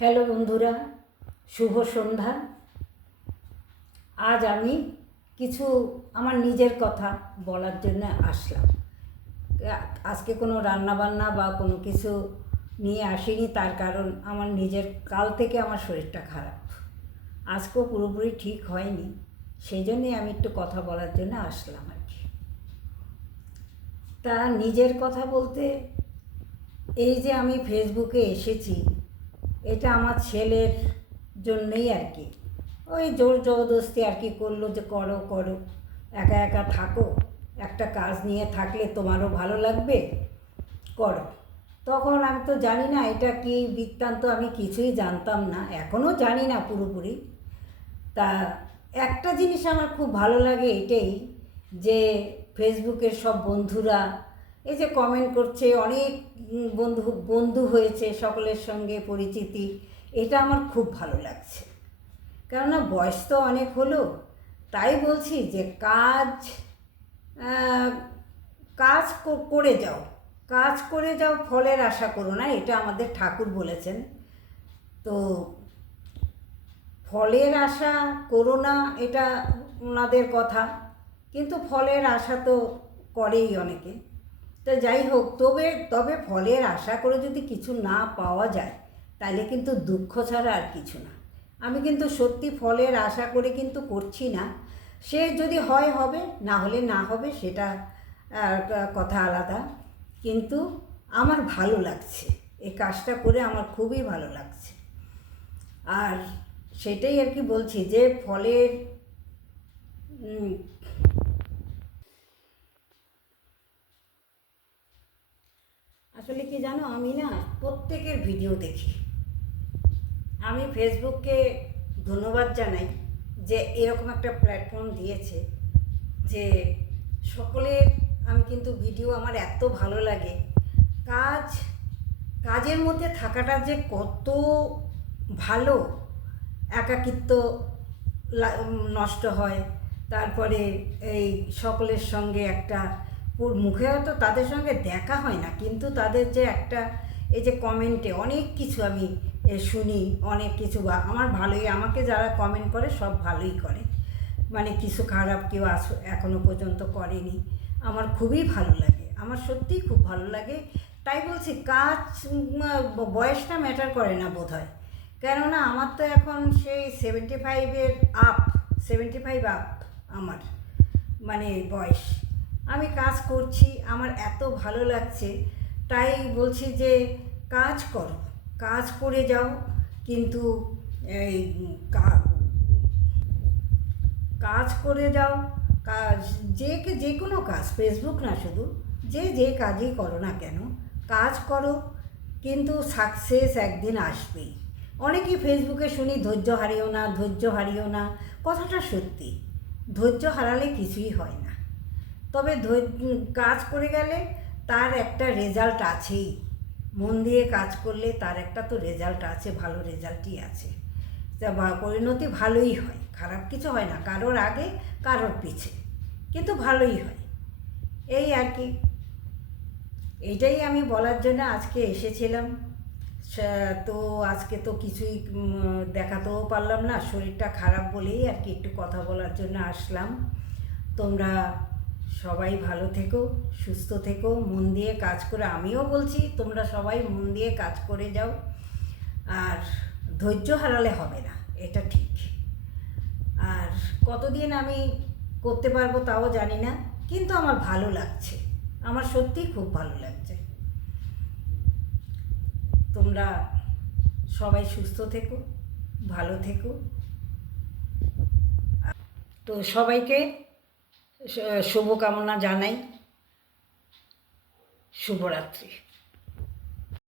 Hello বন্ধুরা, শুভ সন্ধ্যা। আজ আমি কিছু আমার নিজের কথা বলার জন্য আসলাম। আজকে কোনো রান্নাবান্না বা কোনো কিছু নিয়ে আসিনি, তার কারণ আমার নিজের কাল থেকে আমার শরীরটা খারাপ, আজকেও পুরোপুরি ঠিক হয়নি। সেই জন্যই আমি একটু কথা বলার জন্য আসলাম আর কি। তা নিজের কথা বলতে, এই যে আমি ফেসবুকে এসেছি, এটা আমার ছেলের জন্যই আর কি। ওই জোর জবরদস্তি আর কি করলো যে করো করো, একা একা থাকো, একটা কাজ নিয়ে থাকলে তোমারও ভালো লাগবে, করো। তখন আমি তো জানি না এটা কি বৃত্তান্ত, আমি কিছুই জানতাম না, এখনও জানি না পুরোপুরি। তা একটা জিনিস আমার খুব ভালো লাগে এটাই, যে ফেসবুকের সব বন্ধুরা এই যে কমেন্ট করছে, অনেক বন্ধু বন্ধু হয়েছে, সকলের সঙ্গে পরিচিতি, এটা আমার খুব ভালো লাগছে। কেননা বয়স তো অনেক হলো, তাই বলছি যে কাজ আহ, কাজ করে যাও, কাজ করে যাও, ফলের আশা করো না, এটা আমাদের ঠাকুর বলেছেন। তো ফলের আশা করো না, এটা ওনাদের কথা, কিন্তু ফলের আশা তো করেই অনেকে। তো যাই হোক, তবে তবে ফলের আশা করে যদি কিছু না পাওয়া যায়, তাহলে কিন্তু দুঃখ ছাড়া আর কিছু না। আমি কিন্তু সত্যি ফলের আশা করে কিন্তু করছি না, সে যদি হয় হবে, না হলে না হবে, সেটা কথা আলাদা। কিন্তু আমার ভালো লাগছে, এই কাজটা করে আমার খুবই ভালো লাগছে। আর সেটাই আর কি বলছি, যে ফলের আসলে কি জানো, আমি না প্রত্যেকের ভিডিও দেখি। আমি ফেসবুককে ধন্যবাদ জানাই যে এরকম একটা প্ল্যাটফর্ম দিয়েছে, যে সকলের আমি কিন্তু ভিডিও, আমার এত ভালো লাগে। কাজ, কাজের মধ্যে থাকাটা যে কত ভালো, একাকিত্ব নষ্ট হয়। তারপরে এই সকলের সঙ্গে একটা, মুখে হয়তো তাদের সঙ্গে দেখা হয় না, কিন্তু তাদের যে একটা, এই যে কমেন্টে অনেক কিছু আমি শুনি, অনেক কিছু আমার ভালোই, আমাকে যারা কমেন্ট করে সব ভালোই করে, মানে কিছু খারাপ কেউ এখনও পর্যন্ত করেনি। আমার খুবই ভালো লাগে, আমার সত্যিই খুব ভালো লাগে। তাই বলছি, কাজ বয়সটা ম্যাটার করে না বোধ হয়। কেননা আমার তো এখন সেই 75-এর আপ, 75 আপ আমার মানে বয়স। আমি কাজ করছি, আমার এত ভালো লাগছে, তাই বলছি যে কাজ করো, কাজ করে যাও। কিন্তু এই কাজ করে যাও, কাজ যে কোনো কাজ, ফেসবুক না শুধু, যে কাজই করো না কেন, কাজ করো, কিন্তু সাকসেস একদিন আসবেই। অনেকেই ফেসবুকে শুনি ধৈর্য হারিও না, ধৈর্য হারিও না, কথাটা সত্যি। ধৈর্য হারালে কিছুই হয় না, তবে কাজ করে গেলে তার একটা রেজাল্ট আছেই। মন দিয়ে কাজ করলে তার একটা তো রেজাল্ট আছে, ভালো রেজাল্টই আছে। তা পরিণতি ভালোই হয়, খারাপ কিছু হয় না, কারোর আগে কারোর পিছে, কিন্তু ভালোই হয়, এই আর কি। এইটাই আমি বলার জন্য আজকে এসেছিলাম। তো আজকে তো কিছুই দেখাতেও পারলাম না, শরীরটা খারাপ বলেই আর কি একটু কথা বলার জন্য আসলাম। তোমরা সবাই ভালো থেকো, সুস্থ থেকো, মন দিয়ে কাজ করে, আমিও বলছি তোমরা সবাই মন দিয়ে কাজ করে যাও। আর ধৈর্য হারালে হবে না, এটা ঠিক। আর কতদিন আমি করতে পারবো তাও জানি না, কিন্তু আমার ভালো লাগছে, আমার সত্যিই খুব ভালো লাগছে। তোমরা সবাই সুস্থ থেকো, ভালো থেকো। তো সবাইকে শুভকামনা জানাই। শুভরাত্রি।